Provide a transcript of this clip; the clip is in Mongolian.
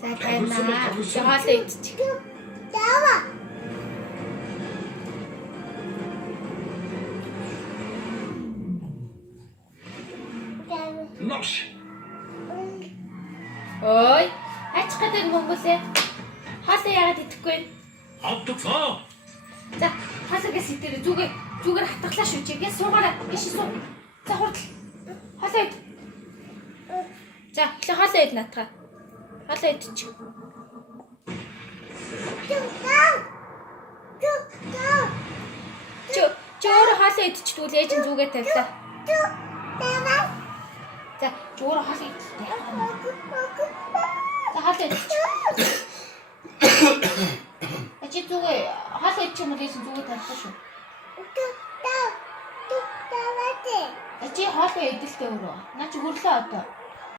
За тайнаа. Хоолоо идчих. Ой, ач гэдэг мөнгөсөө. Хоолоо яагаад идэхгүй вэ? Автоцоо. За, хоолоогоос идээр зүгээр хатглаа шүү. Чигээ суугаараа. Иш суу. За хурдл. Хоолоо ид. За, хоолоо ид натгаа. Хоолоо идчих. Чөөр хоолоо идчихвэл ээж нь зүгээ тавьлаа. За, чөөр хоолоо идчихлээ. За, хоолоо идчих. Ачи зүгээ хоолоо идчих юм уу ээж нь зүгээ тавьлаа шүү. Ачи хоолоо идэлтэй өөрөө. Наа чи хөрлөө одоо.